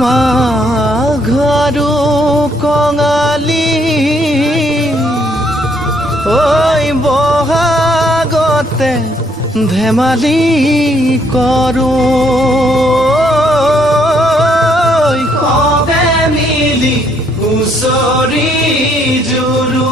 মাঘৰো কঙালী ঐ বহাগতে ধেমালি কৰোঁ কবে মিলি হুঁচৰি জুৰু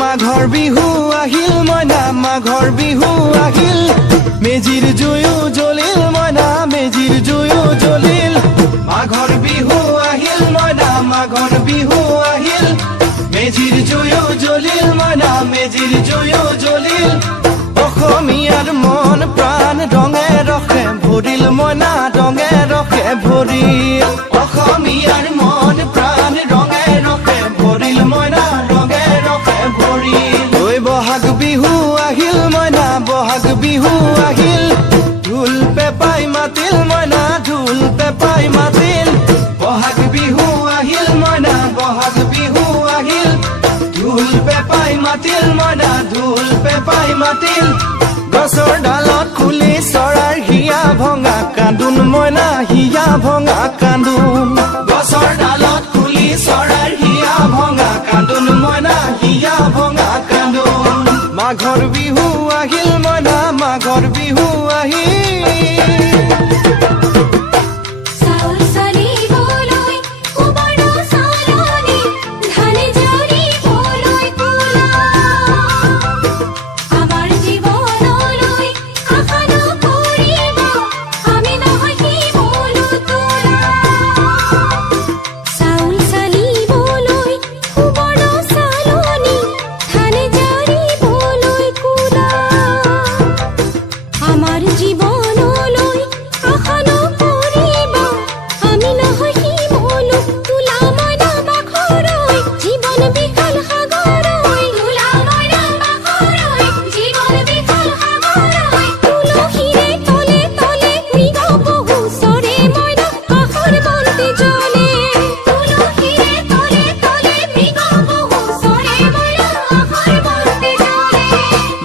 মাঘৰ বিহু আহিল মইনা মাঘৰ বিহু আহিল মেজিৰ জুয়ো জ্বলিল মইনা মেজিৰ জুয়ো জ্বলিল মাঘৰ বিহু আহিল মইনা মাঘৰ বিহু আহিল মেজিৰ জুয়ো জ্বলিল মইনা মেজিৰ জুয়ো জ্বলিল অসমীয়াৰ মন প্ৰাণ ৰঙে ৰখে ভৰিল মইনা ৰঙে ৰখে ভৰিল অসমীয়াৰ মন প্ৰাণ ৰঙে ৰখে ভৰিল মইনা ৰঙে ৰখে ভৰিল ঐ বহাগ বিহু আহিল মইনা বহাগ বিহু আহিল ঢোল পেপাই মাতিল মইনা ঢোল পেপাই মাতিল বহাগ বিহু আহিল মইনা বহাগ বিহু আহিল ঢোল পেপাই মাতিল মইনা ঢোল পেপাই মাতিল গছৰ ডালত খুলি চৰাইৰ হিয়া ভঙা কান্দোন মইনা হিয়া ভঙা কান্দোন গছৰ ডালত খুলি চৰাইৰ হিয়া ভঙা কান্দোন মইনা হিয়া ভঙা কান্দোন মাঘৰ বিহু আহিল মইনা মাঘৰ বিহু আহিল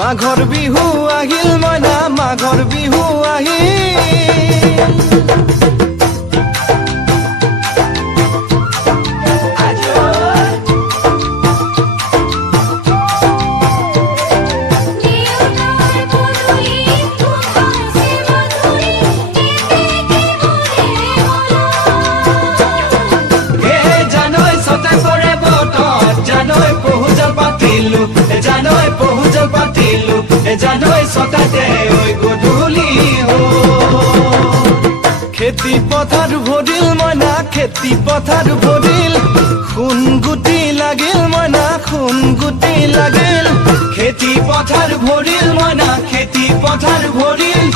মাঘৰ বিহু আহিল মইনা মাঘৰ বিহু আহিল জানৈ ছটাতে ঐ গধূলি খেতি পথাৰ ভৰিল মইনা খেতি পথাৰ ভৰিল সোণ গুটি লাগিল মইনা সোণ গুটি লাগিল খেতি পথাৰ ভৰিল মইনা খেতি পথাৰ ভৰিল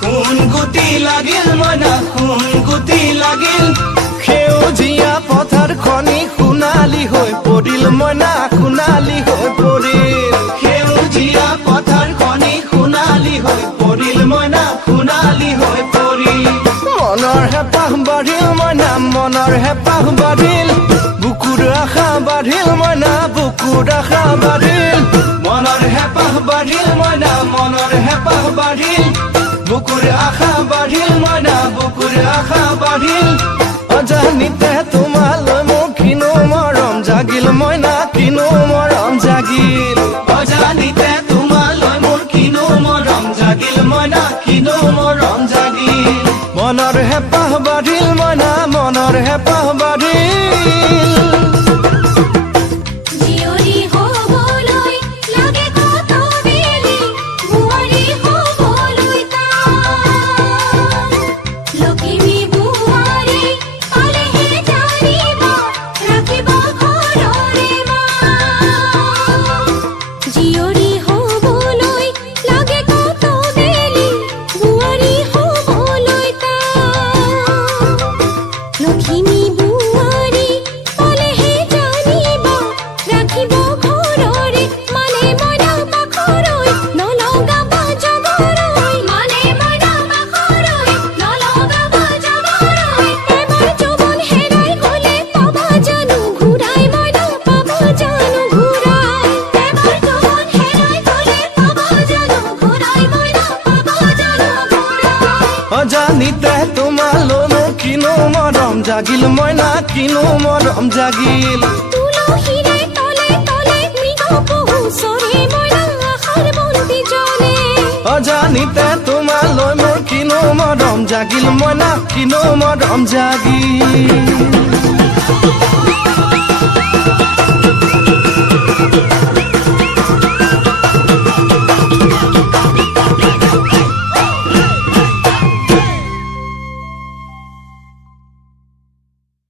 সোণ গুটি লাগিল মইনা সোণ গুটি লাগিল সেউজীয়া পথাৰ খনি সোণালী হৈ পৰিল মইনা সোণালী হৈ পৰিল সেউজীয়া পথাৰ খনি সোণালী হৈ পৰিল মইনা সোণালী হৈ পৰিল মনৰ হেঁপাহ বাঢ়িল মইনা মনৰ হেঁপাহ বাঢ়িল বুকুৰ আশা বাঢ়িল মইনা বুকুৰ আশা বাঢ়িল মনৰ হেঁপাহ বাঢ়িল মইনা মনৰ হেঁপাহ বাঢ়িল বুকুৰ আশা বাঢ়িল মইনা বুকুৰ আশা বাঢ়িল অজানিতে তোমালৈ মোৰ কিনো মৰম জাগিল মইনা কিনো মৰম জাগিল অজানিতে তোমালৈ মোৰ কিনো মৰম জাগিল মইনা কিনো মৰম জাগিল মনৰ হেঁপাহ বাঢ়িল মইনা মনৰ হেঁপাহ বাঢ়িল Look at me. অজানিতে তোমালৈ মোৰ কিনো মৰম জাগিল মইনা কিনো মৰম জাগিল তুলসীৰে তলে তলে মৃগ পহু চৰে মইনা আশাৰ বন্তি জ্বলে অজানিতে তোমালৈ মোৰ কিনো মৰম জাগিল মইনা কিনো মৰম জাগিল